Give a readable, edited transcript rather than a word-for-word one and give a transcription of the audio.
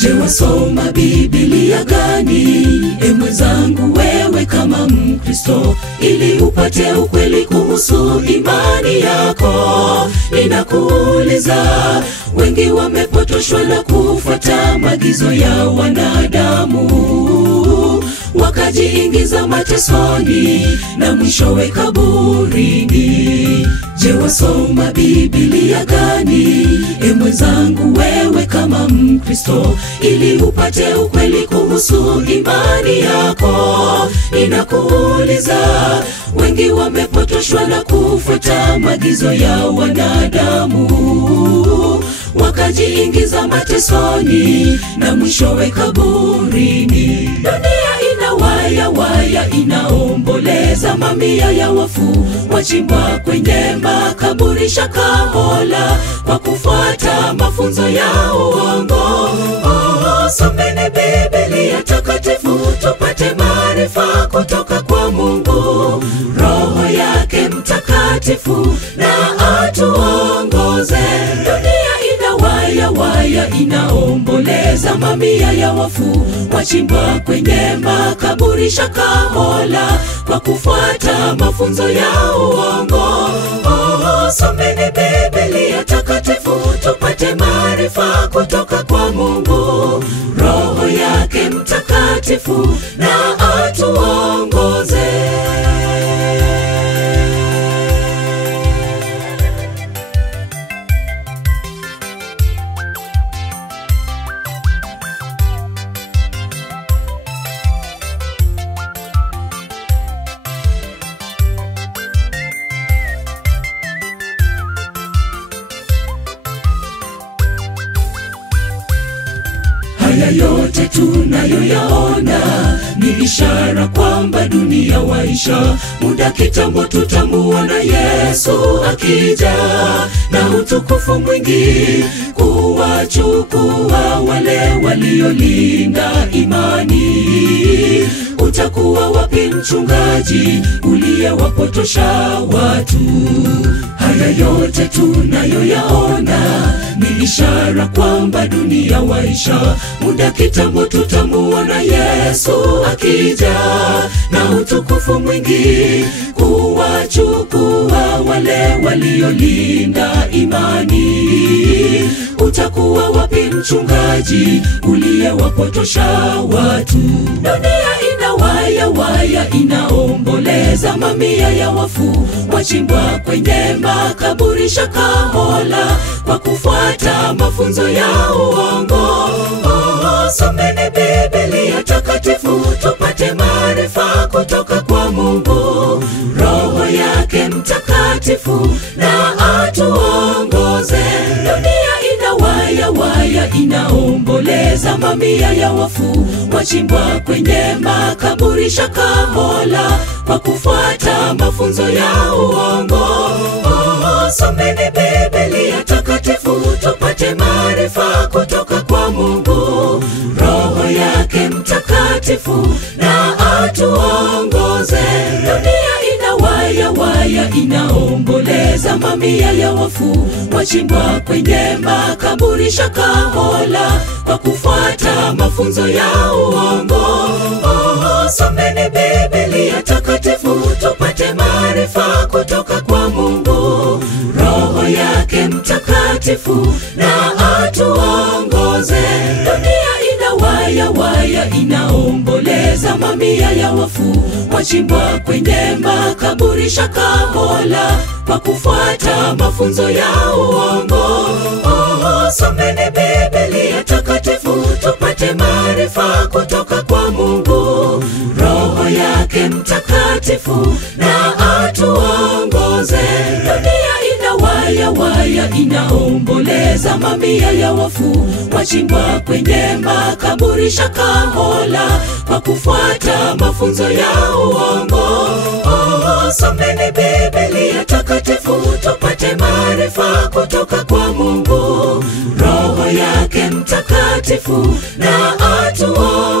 Je, wasoma Biblia gani, mwenzangu wewe kama Mkristo, ili upate ukweli kuhusu imani yako? Ninakuuliza, wengi wamepotoshwa na kufuata maagizo ya wanadamu, wakajiingiza matesoni na mwishowe kaburini. Je, wasoma Biblia gani, mwenzangu wewe kama Mkristo, ili upate ukweli kuhusu imani yako? Ninakuuliza, wengi wamepotoshwa na kufuata maagizo ya wanadamu, wakajiingiza matesoni na mwishowe kaburini. Dunia inawaya waya, inaomboleza mamia ya wafu wachimbwa kwenye makaburi Shakahola kwa kufuata mafunzo ya uongo. Someni Biblia takatifu tupate maarifa kutoka kwa Mungu. Roho yake Mtakatifu na atuongoze. Dunia inawaya waya, inaomboleza mamia ya wafu wachimbwa kwenye makaburi Shakahola kwa kufuata mafunzo ya uongo. Someni Biblia takatifu tupate maarifa kutoka kwa Mungu. Roho yake Mtakatifu na atuongoze. Haya yote tunayoyaona ni ishara kwamba dunia waisha. Muda kitambo tutamuona Yesu akija na utukufu mwingi kuwachukua wale waliolinda imani. Utakuwa wapi mchungaji uliyewapotosha watu? Haya yote tunayoyaona ni ishara kwamba dunia waisha. Muda kitambo tutamuona Yesu akija na utukufu mwingi kuwachukua wale waliolinda imani. Utakuwa wapi mchungaji uliyewapotosha watu? Dunia inawaya waya, inaomboleza mamia ya wafu wachimbwa kwenye makaburi Shakahola kwa kufuata mafunzo ya uongo. Someni Biblia takatifu tupate maarifa kutoka kwa Mungu. Roho yake Mtakatifu na atuongoze. Dunia inawaya waya, inaomboleza mamia ya wafu wachimbwa kwenye makaburi Shakahola kwa kufuata mafunzo ya uongo. Someni Biblia takatifu tupate maarifa kutoka kwa Mungu. Roho yake Mtakatifu na atuongoze. Dunia inawaya waya, inaomboleza mamia ya wafu wachimbwa kwenye makaburi Shakahola kwa kufuata mafunzo ya uongo. Someni Biblia takatifu tupate maarifa kutoka kwa Mungu. Roho yake Mtakatifu na atuongoze. Dunia inawaya waya, inaomboleza mamia ya wafu wachimbwa kwenye makaburi Shakahola kwa kufuata mafunzo ya uongo. Someni Biblia takatifu tupate maarifa kutoka kwa Mungu. Roho yake Mtakatifu na atuongoze. Dunia inawaya waya, inaomboleza mamia ya wafu wachimbwa kwenye makaburi Shakahola kwa kufuata mafunzo ya uongo. Someni Biblia takatifu tupate maarifa kutoka kwa Mungu. Roho yake Mtakatifu na atuongoze.